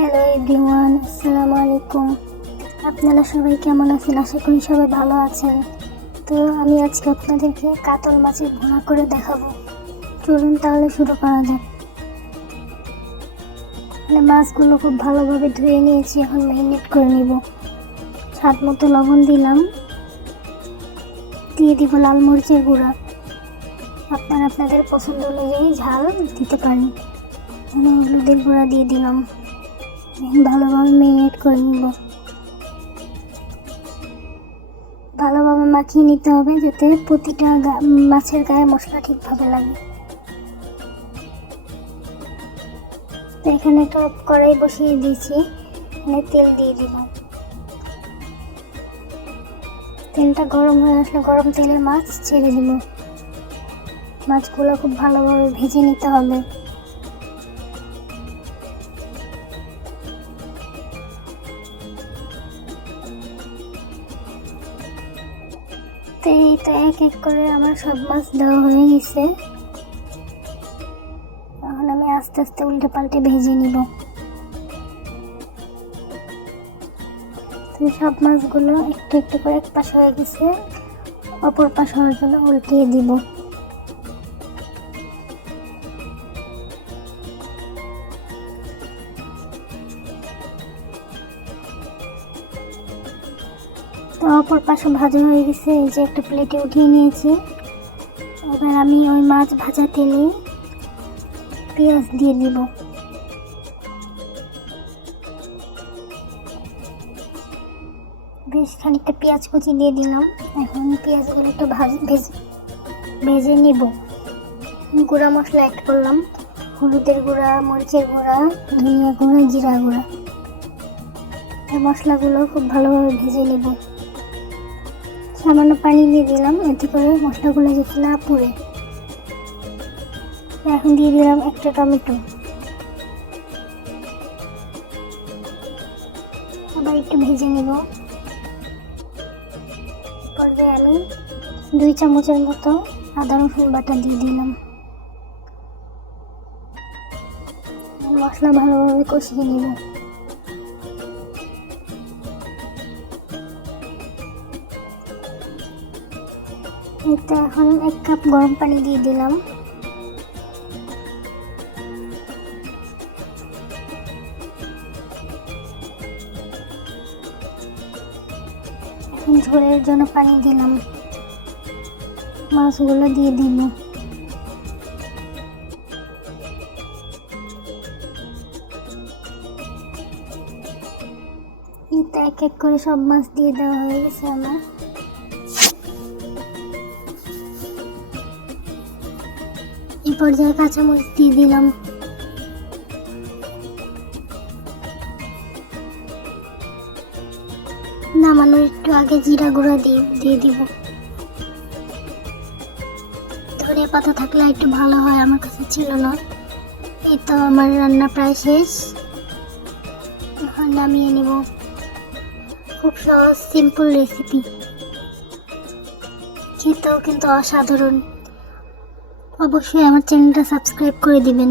Hello everyone, আসসালামু আলাইকুম। আপনারা সবাই কেমন আছেন? আশা করি সবাই ভালো আছেন। তো আমি আজকে আপনাদেরকে কাতল মাছের ভুনা করে দেখাবো। চলুন তাহলে শুরু করা যাক। মাছগুলো খুব ভালোভাবে ধুয়ে নিয়েছি, এখন ম্যারিনেট করে নিব। স্বাদ মতো লবণ দিলাম, দিয়ে দিব লাল মরিচের গুঁড়া। আপনারা আপনাদের পছন্দ অনুযায়ী ঝাল দিতে পারেন। হলুদের গুঁড়া দিয়ে দিলাম, ভালোভাবে ম্যারিনেট করে নিব। ভালোভাবে মাখিয়ে নিতে হবে যাতে প্রতিটা মাছের গায়ে মশলা ঠিকভাবে লাগে। তো এখানে একটা কড়াই বসিয়ে দিয়েছি, এখানে তেল দিয়ে দিব। তেলটা গরম হয়ে আসলে গরম তেলে মাছ ছেড়ে দিব। মাছগুলো খুব ভালোভাবে ভেজে নিতে হবে। তো এই তো এক এক করে আমার সব মাছ দেওয়া হয়ে গেছে। এখন আমি আস্তে আস্তে উল্টে পাল্টে ভেজে নিব। তো সব মাছগুলো একটু একটু করে এক পাশ হয়ে গেছে, অপর পাশ হওয়ার জন্য উল্টিয়ে দিব। তো অপর পাশে ভাজা হয়ে গেছে, এই যে একটা প্লেটে উঠিয়ে নিয়েছি। এবার আমি ওই মাছ ভাজা তেলে পেঁয়াজ দিয়ে দিব। বেশ খানিকটা পেঁয়াজ কুচি দিয়ে দিলাম। এখন পেঁয়াজগুলো একটু ভেজে নিব। গুঁড়া মশলা অ্যাড করলাম, হলুদের গুঁড়া, মরিচের গুঁড়া, ধনিয়া গুঁড়া, জিরা গুঁড়া। এই মশলাগুলো খুব ভালোভাবে ভেজে নিব। সামান্য পানি দিয়ে দিলাম, এতে করে মশলাগুলো যাতে না পুড়ে। এখন দিয়ে দিলাম একটা টমেটো। আবার একটু ভেজে নেব। পর্যায়ে আমি 2 চামচের মতো আদা রসুন বাটা দিয়ে দিলাম। মশলা ভালোভাবে কষিয়ে নেব। এতে এখন 1 কাপ গরম পানি দিয়ে দিলাম। এখন ঝোলের জন্য পানি দিলাম, মাছগুলো দিয়ে দিব। এতে এক এক করে সব মাছ দিয়ে দেওয়া হয়ে গেছে আমার। এই পর্যায়ে কাঁচামরিচ দিয়ে দিলাম। নামানোর একটু আগে জিরা গুঁড়া দিয়ে দিব। ধনিয়া পাতা থাকলে একটু ভালো হয়, আমার কাছে ছিল না। এই তো আমার রান্না প্রায় শেষ, এখন নামিয়ে নেব। খুব সহজ সিম্পল রেসিপি, খেতেও কিন্তু অসাধারণ। অবশ্যই আমার চ্যানেলটা সাবস্ক্রাইব করে দিবেন।